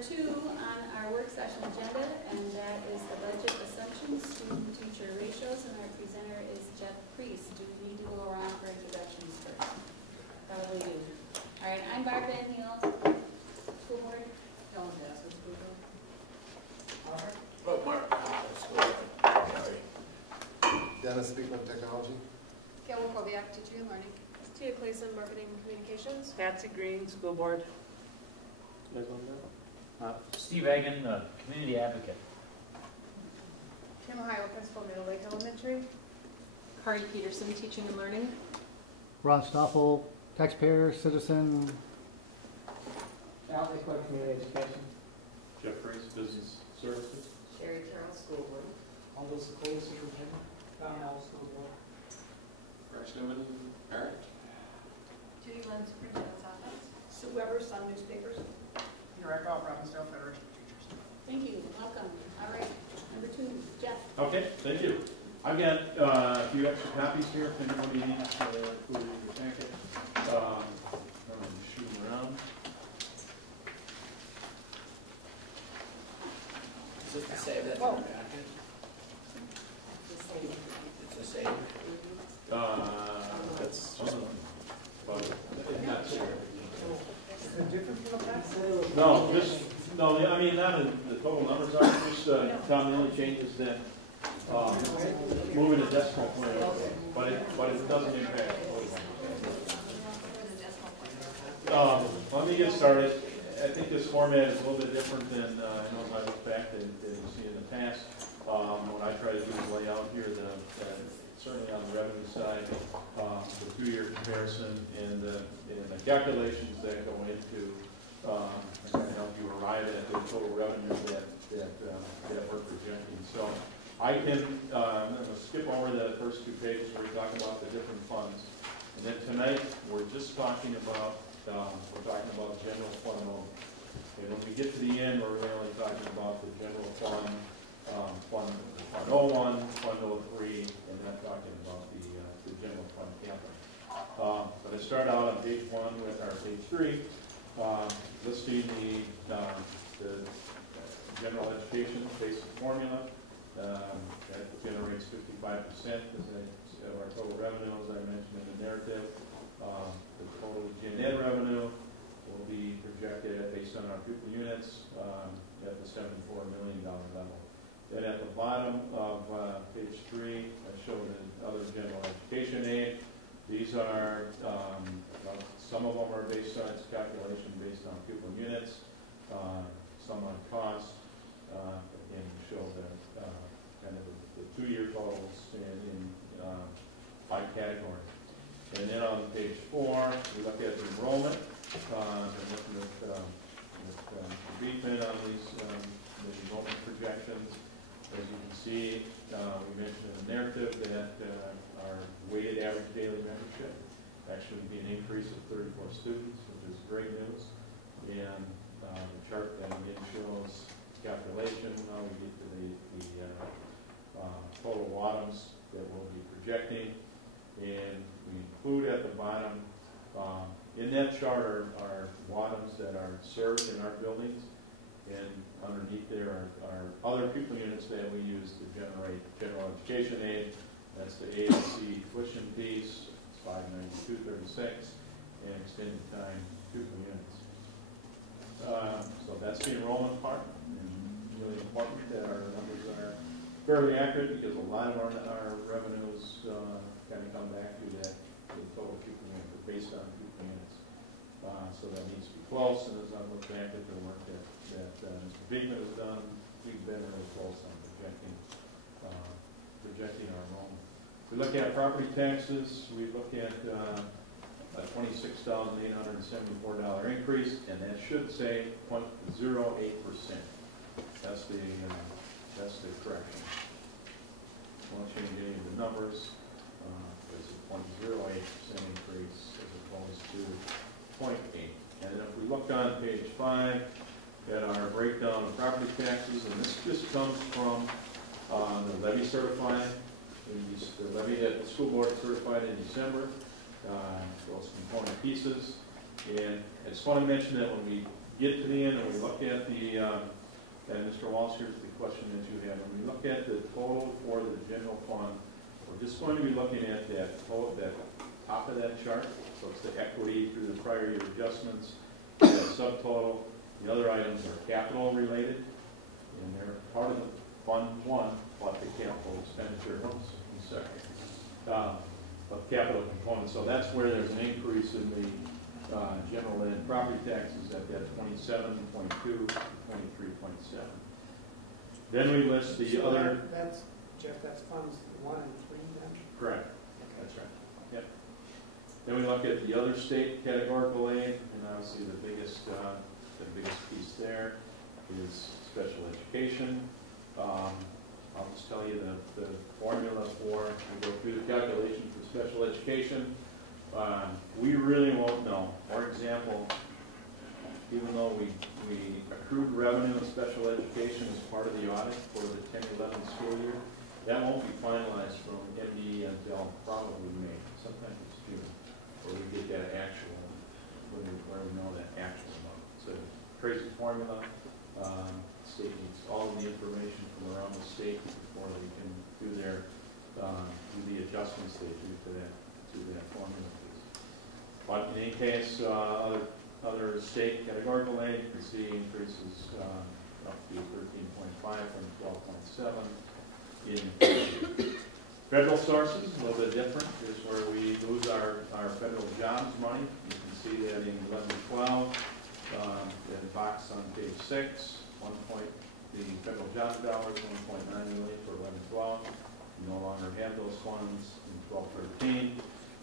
2 on our work session agenda, and that is the budget assumptions, student-teacher ratios, and our presenter is Jeff Priest. Do we need to go around for introductions first? Probably do. All right, I'm Barb Van Heel, school board. Ellen Jackson, school board. All right. Oh, Mark. Dennis, Speakman, Technology. Gail Koviak, Teaching and Learning. Tia Clayson, Marketing and Communications. Patsy Green, School Board. Steve Egan, Community Advocate. Kim Ohio, Principal, Middle Lake Elementary. Kari Peterson, Teaching and Learning. Ron Stoffel, taxpayer, citizen. Al Lakewood, Community Education. Jeff Priest, Business Services. Sherry Carroll, School Board. Aldo Sequoia, Superintendent. Don Howell, School Board. Rex Newman, Parent. Judy Lynn, Superintendent's Office. Sue Weber, Sun Newspapers. Eric Off, Robbinsdale Federation of Teachers. Thank you. Welcome. All right. Number 2, Jeff. Okay, thank you. I've got a few extra copies here if anybody needs for your packet. I'm going to shoot them around. Is this the same that's in the packet? It's the same. That's one of them. But I'm not sure. Is it different from the past? No, just, no, I mean, not in the total numbers are, just, Tom, the only change is that, moving the decimal point, but it doesn't impact the total. Let me get started. I think this format is a little bit different than, I know as I look back that you've seen in the past. What I try to do is lay out here certainly on the revenue side, the 2-year comparison and the calculations that go into kind of help you arrive at the total revenue that we're projecting. So I can I'm going to skip over the first 2 pages where we talk about the different funds, and then tonight we're just talking about general fund only. And when we get to the end, we're really only talking about the general fund. Fund 01, Fund 03, and then talking about the general fund capital. But I start out on page 1 with our page 3, listing the general education basic formula that generates 55% of our total revenue, as I mentioned in the narrative. The total gen ed revenue will be projected based on our pupil units at the $74 million level. Then at the bottom of page 3, I show the other general education aid. These are, some of them are based on its calculation based on pupil units, some on cost. Again, we show the kind of the 2-year totals in 5 categories. And then on page 4, we look at the enrollment. And looking at Beekman on these enrollment projections. As you can see, we mentioned in the narrative that our weighted average daily membership actually be an increase of 34 students, which is great news. And the chart then again shows calculation, how we get to the total WADMs that we'll be projecting. And we include at the bottom, in that chart are WADMs that are served in our buildings. And underneath there are other pupil units that we use to generate general education aid. That's the AAC tuition piece, it's $592.36, and extended time pupil units. So that's the enrollment part, and really important that our numbers are fairly accurate because a lot of our revenues kind of come back to the total pupil unit, based on pupil units. So that needs to be close, and as I look back at the work that Mr. Beekman has done, we've been really close on projecting our enrollment. We look at property taxes, we look at a $26,874 increase, and that should say 0.08%. That's the correction. Won't change any of the numbers. It's a 0.08% increase as opposed to 0.8. And then if we look on page 5 at our breakdown of property taxes, and this just comes from the levy certified, the levy that the school board certified in December, those component pieces. And it's funny to mention that when we get to the end and we look at the, and Mr. Walsh, here's the question that you have. When we look at the total for the general fund, we're just going to be looking at that total, that top of that chart. So it's the equity through the prior year adjustments, that subtotal. The other items are capital related, and they're part of the Fund 1, plus the capital expenditure in second. Of capital components. So that's where there's an increase in the general and property taxes at that 27.2, 23.7. Then we list the So other. That's, Jeff, that's funds 1 and 3 then? Correct. That's right. Yep. Then we look at the other state categorical aid, and obviously the biggest piece there is special education. I'll just tell you the formula for, we go through the calculation for special education. We really won't know. For example, even though we accrued revenue in special education as part of the audit for the 10-11 school year, that won't be finalized from MDE until probably May. Sometimes it's June, where we get that actual, where we know that actual amount. So crazy formula. State needs all of the information from around the state before they can do their do the adjustments they do to that formula piece. But in any case, other state categorical aid, you can see increases up to 13.5 from 12.7. In federal sources, a little bit different. Here's where we lose our federal jobs money. You can see that in 11-12, the box on page 6. The federal jobs dollars, 1.9 million for 11-12. We no longer have those funds in 12-13.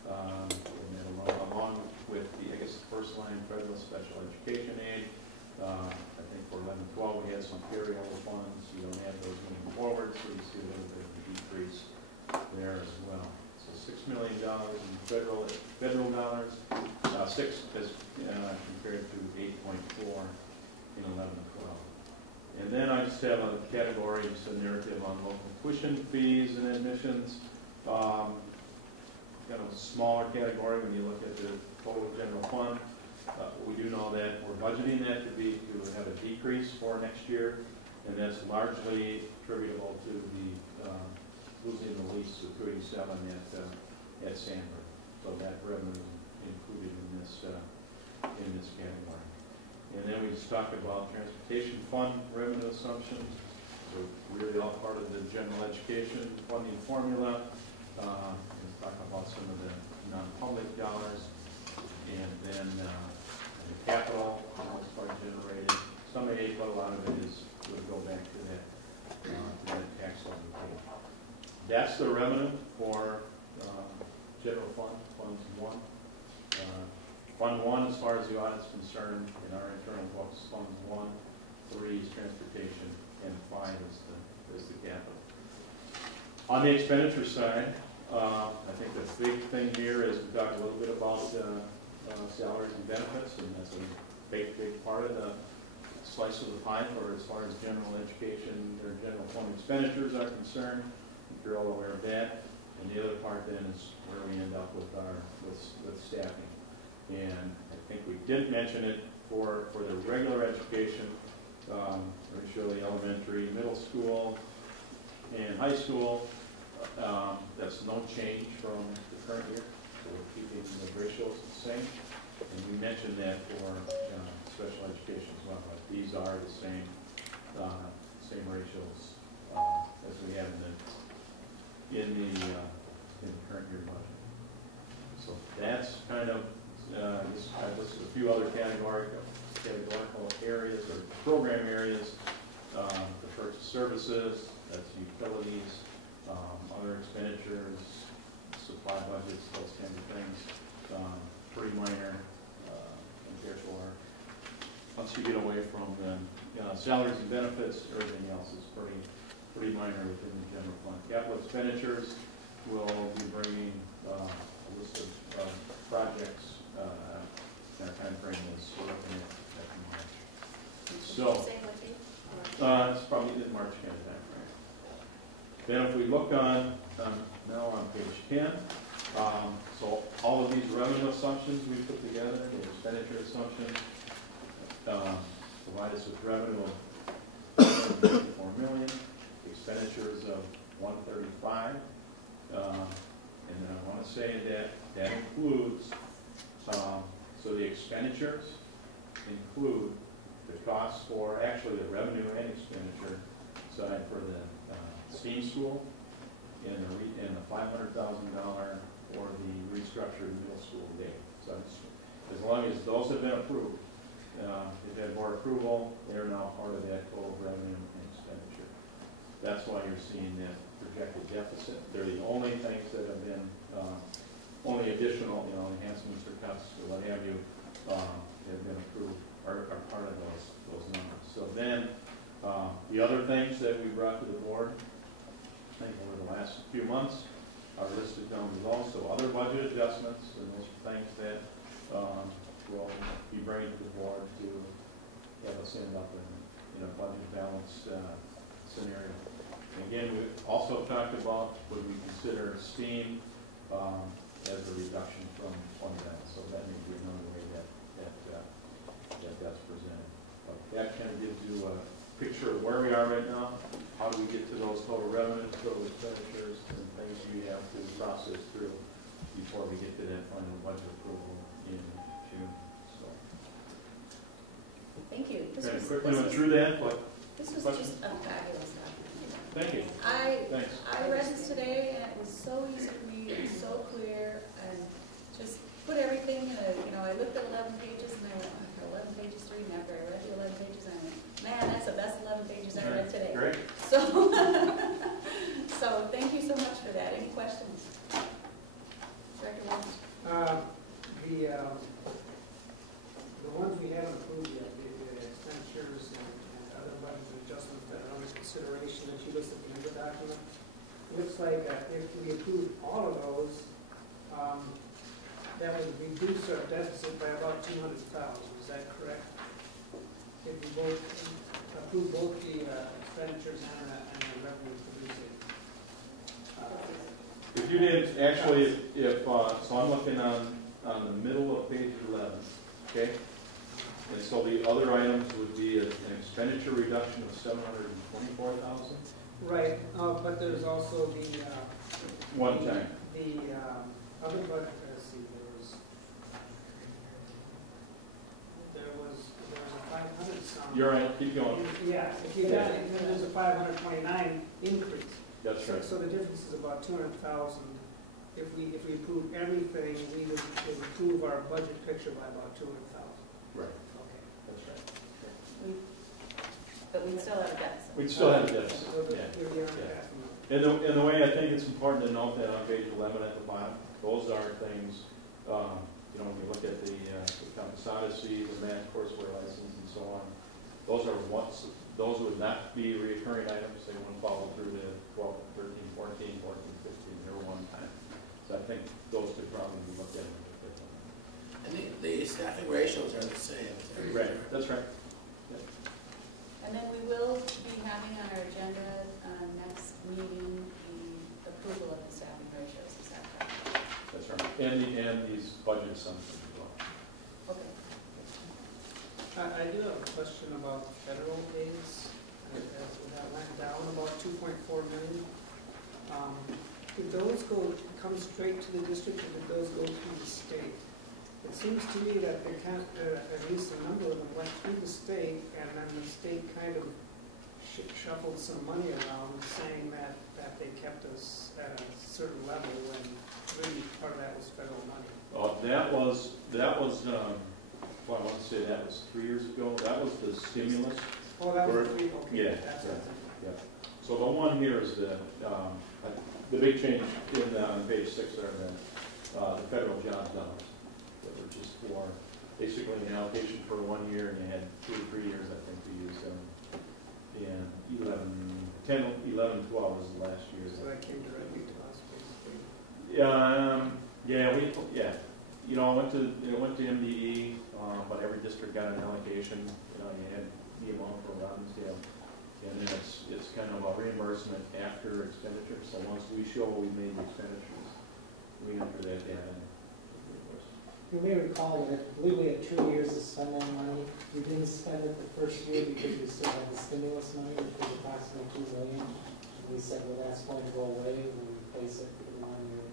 And then along with the, I guess, the first line federal special education aid. I think for 11-12 we had some carryover funds. You don't have those moving forward, so you see a little bit of a decrease there as well. So $6 million in federal dollars, 6 as compared to 8.4 in 11-12. And then I just have a category, just a narrative on local tuition fees and admissions. Kind of a smaller category when you look at the total general fund. We do know that we're budgeting that to have a decrease for next year, and that's largely attributable to the losing the lease of 287 at Sandburg. So that revenue is included in this category. And then we just talk about transportation fund revenue assumptions. So really all part of the general education funding formula. We talk about some of the non-public dollars. And then the capital, how it's part generated. Some aid, but a lot of it would go back to that tax levy page. That's the revenue for general fund, Funds 1. Fund 1, as far as the audit's concerned, in our internal books, Funds 1, 3 is transportation, and 5 is the capital. On the expenditure side, I think the big thing here is we talked a little bit about salaries and benefits, and that's a big part of the slice of the pie for as far as general education or general fund expenditures are concerned. If you're all aware of that. And the other part then is where we end up with staffing. And I think we did mention it for the regular education, really elementary, middle school, and high school. That's no change from the current year. So we're keeping the ratios the same. And we mentioned that for special education as well. But these are the same ratios as we have in the current year budget. So that's kind of I've listed a few other categorical areas or program areas. The purchase services, that's utilities, other expenditures, supply budgets, those kinds of things. Pretty minor compared to our. Once you get away from the salaries and benefits, everything else is pretty minor within the general fund. Capital expenditures will be bringing a list of projects. Our time frame is looking at March. So it's probably the March kind of time frame. Then if we look on now on page 10, so all of these revenue assumptions we put together, the expenditure assumptions. provide us with revenue of 4 million, expenditures of 135. And then I want to say that that includes, so the expenditures include the costs for, actually the revenue and expenditure side for the STEAM school and the $500,000 for the restructured middle school day. So as long as those have been approved, they've had board approval, they're now part of that total revenue and expenditure. That's why you're seeing that projected deficit. They're the only things that have been, only additional, enhancements or cuts or what have you, have been approved, are part of those numbers. So then, the other things that we brought to the board, I think over the last few months, are listed down below. So other budget adjustments, and those are things that we'll be bringing to the board to have us end up in a budget balance scenario. And again, we also talked about would we consider STEAM as a reduction from fund balance. So that may be another way that's presented. But that kind of gives you a picture of where we are right now. How do we get to those total revenues, total expenditures, and things we have to process through before we get to that final budget approval in June. So, Thank you. kind of quickly went through that, but This was questions? just a fabulous document. Thank you. Thanks. I read this today and it was so easy to read and so clear and just put everything, I looked at 11 pages and I went, after 11 pages to read, and after I read the 11 pages, I went, man, that's the best 11 pages I read today. Great. So, so thank you so much for that. Any questions? Director Williams? The ones we haven't approved yet, the expenditures and other budget adjustments that are under consideration that you listed in the document, looks like if we approve all of those, that would reduce our deficit by about 200,000. Is that correct? If we both approve both the expenditures and the revenue producing. If you did, actually, so I'm looking on the middle of page 11, okay? And so the other items would be an expenditure reduction of 724,000. Right, but there's also the One time. The other budget. There was a 500 some. You're right. Keep going. Yeah, if you got it, then there's a 529 increase. That's right. So the difference is about 200,000. If we approve everything, we would improve our budget picture by about 200,000. Right. Okay. That's right. But we'd still have a deficit. We'd still have a deficit. So Yeah. here we are Yeah. passing them. And the way I think it's important to note that on page 11 at the bottom, those are things, when you look at the Compass Odyssey, the math courseware license, and so on, those would not be recurring items. They wouldn't follow through to 12, 13, 14, 14, 15. They're one time. So I think those could probably be looked at a bit differently. And the staffing ratios are the same. Right, that's right. And then we will be having on our agenda next meeting the approval of the staffing ratios. Is that correct? That's right. And these budget assumptions as well. Okay. I do have a question about federal aids. That went down about 2.4 million. Did those come straight to the district, or did those go through the state? It seems to me that they can't, at least a number of them went through the state, and then the state kind of shuffled some money around, saying that they kept us at a certain level when really part of that was federal money. That was well, I want to say that was 3 years ago. That was the stimulus. Oh, that was okay. Yeah. That's Yeah. it. Yeah. So the one here is the big change on page 6 there, the federal jobs dollars that were just for basically an allocation for 1 year, and they had 2 or 3 years, I think, to use them. And 10, 11, 12 was the last year. So that came directly to us, basically. It went to MDE, but every district got an allocation. You had the amount for Robbinsdale, and then it's kind of a reimbursement after expenditure. So once we show we made the expenditures, we enter that data in. You may recall that I believe we had 2 years to spend that money. We didn't spend it the first year because we still had the stimulus money, which was approximately $2 million. And we said, well, that's going to go away, we'll replace it with the 1 year.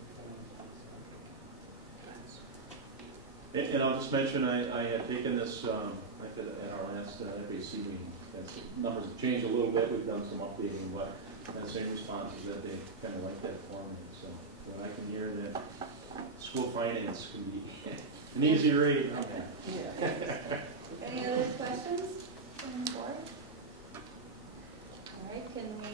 And I'll just mention, I had taken this, like at our last FAC meeting, and numbers have changed a little bit, we've done some updating, but the same response is that they kind of like that format, so when I can hear that school finance can be an easy read, I'm happy. Any other questions from the board? All right, can we